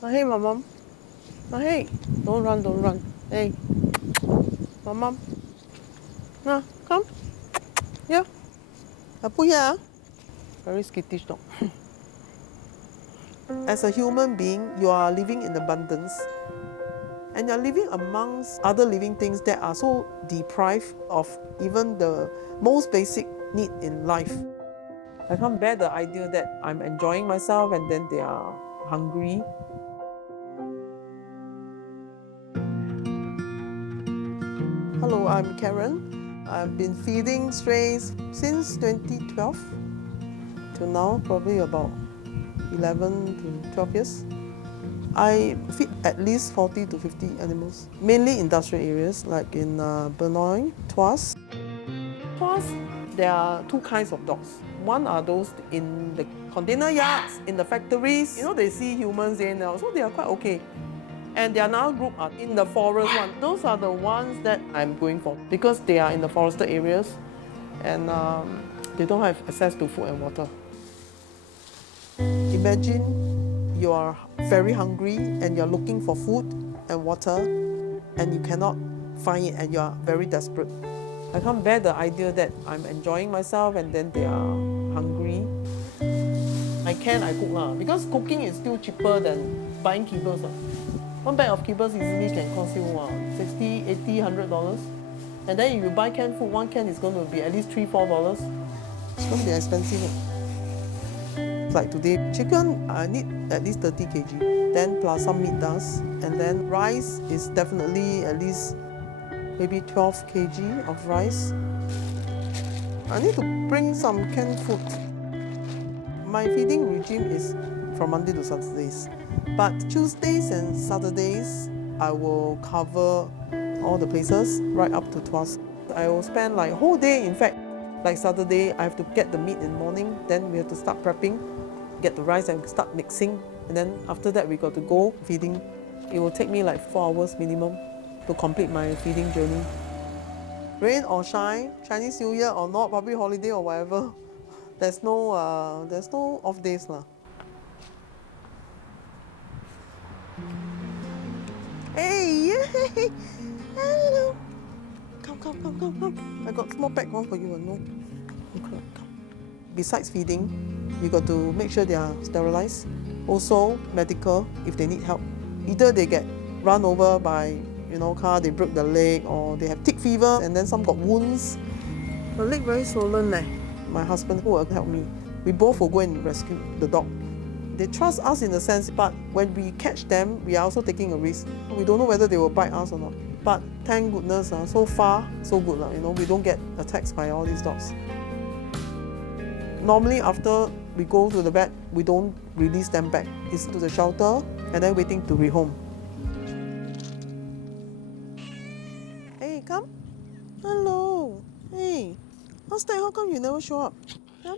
Hey, mom. Hey, don't run. Hey, mom. Nah, come. Yeah. Put here. Very skittish dog. As a human being, you are living in abundance. And you're living amongst other living things that are so deprived of even the most basic need in life. I can't bear the idea that I'm enjoying myself and then they are hungry. Hello, I'm Karen. I've been feeding strays since 2012 to now, probably about 11 to 12 years. I feed at least 40 to 50 animals, mainly industrial areas like in Benoit, Tuas. Tuas, there are two kinds of dogs. One are those in the container yards, in the factories. You know, they see humans in now, so they are quite okay. And the another group are in the forest one. Those are the ones that I'm going for because they are in the forested areas and they don't have access to food and water. Imagine you are very hungry and you're looking for food and water and you cannot find it and you are very desperate. I can't bear the idea that I'm enjoying myself and then they are hungry. I cook lah, because cooking is still cheaper than buying kibbles. One bag of kibbles easily can cost you $60, $80, $100. And then if you buy canned food, one can is going to be at least $3, $4. It's going to be expensive. Like today, chicken, I need at least 30 kg. Then plus some meat dust. And then rice is definitely at least maybe 12 kg of rice. I need to bring some canned food. My feeding regime is from Monday to Saturdays. But Tuesdays and Saturdays, I will cover all the places right up to Tuas. I will spend like a whole day. In fact, like Saturday, I have to get the meat in the morning. Then we have to start prepping, get the rice and start mixing. And then after that, we got to go feeding. It will take me like 4 hours minimum to complete my feeding journey. Rain or shine, Chinese New Year or not, public holiday or whatever, there's no off days lah. Hey, hello. Come. I got small pack one for you. No, come. Besides feeding, you got to make sure they are sterilized. Also, medical if they need help. Either they get run over by car, they broke the leg, or they have tick fever, and then some got wounds. The leg very swollen. My husband who will help me. We both will go and rescue the dog. They trust us in a sense, but when we catch them, we are also taking a risk. We don't know whether they will bite us or not. But thank goodness, so far, so good. We don't get attacked by all these dogs. Normally, after we go to the vet, we don't release them back. It's to the shelter and then waiting to rehome. Hey, come. Hello. Hey. How's that? How come you never show up? Yeah?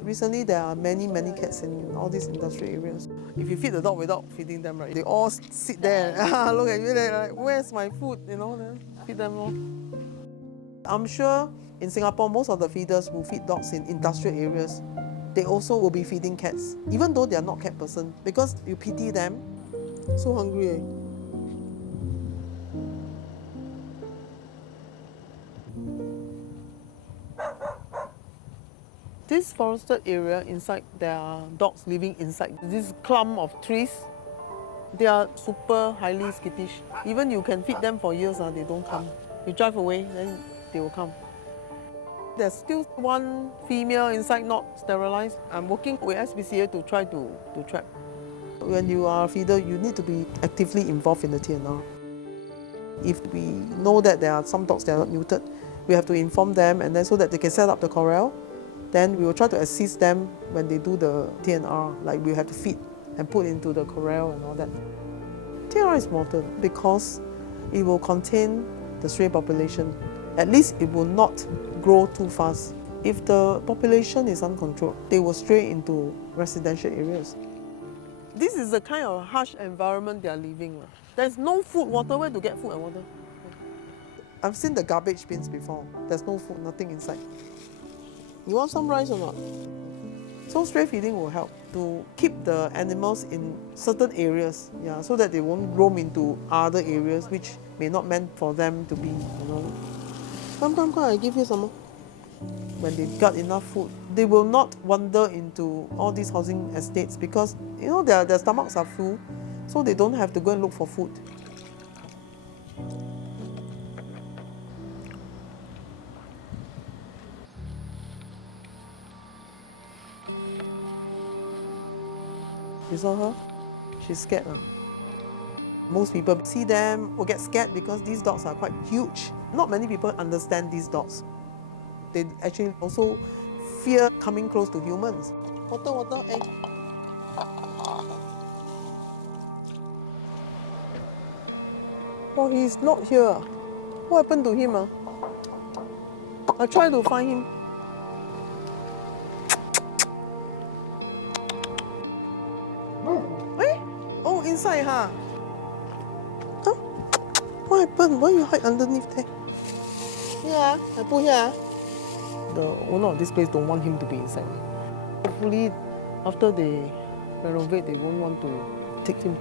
Recently, there are many cats in all these industrial areas. If you feed the dog without feeding them, right, they all sit there and look at you like, where's my food? Then feed them more. I'm sure in Singapore, most of the feeders who feed dogs in industrial areas, they also will be feeding cats, even though they are not cat person, because you pity them. So hungry. This forested area, inside there are dogs living inside this clump of trees. They are super highly skittish. Even you can feed them for years, they don't come. You drive away, then they will come. There's still one female inside not sterilized. I'm working with SPCA to try to trap. When you are a feeder, you need to be actively involved in the TNR. If we know that there are some dogs that are not neutered, we have to inform them, and then so that they can set up the corral. Then we will try to assist them when they do the TNR, like we have to feed and put into the corral and all that. TNR is important because it will contain the stray population. At least it will not grow too fast. If the population is uncontrolled, they will stray into residential areas. This is the kind of harsh environment they are living. There's no food, water. Where to get food and water? I've seen the garbage bins before. There's no food, nothing inside. You want some rice or not? So stray feeding will help to keep the animals in certain areas, yeah, so that they won't roam into other areas which may not meant for them to be, you know. Come, I give you some more. When they got enough food, they will not wander into all these housing estates because, you know, their stomachs are full, so they don't have to go and look for food. You saw her? She's scared. Most people see them will get scared because these dogs are quite huge. Not many people understand these dogs. They actually also fear coming close to humans. Water, eh. Oh, he's not here. What happened to him? I try to find him. Eh? Oh, inside, huh? Huh? What happened? Why you hide underneath there? Yeah, I put here. The owner of this place don't want him to be inside. Hopefully, after they renovate, they won't want to take him.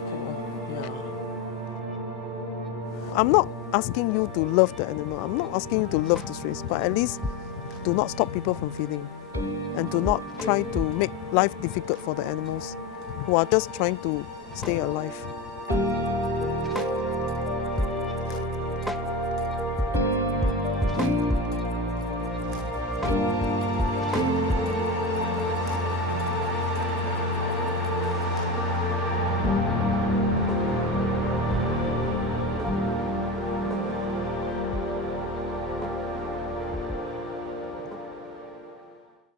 Yeah. I'm not asking you to love the animal. I'm not asking you to love the strays, but at least do not stop people from feeding, and do not try to make life difficult for the animals who are just trying to stay alive.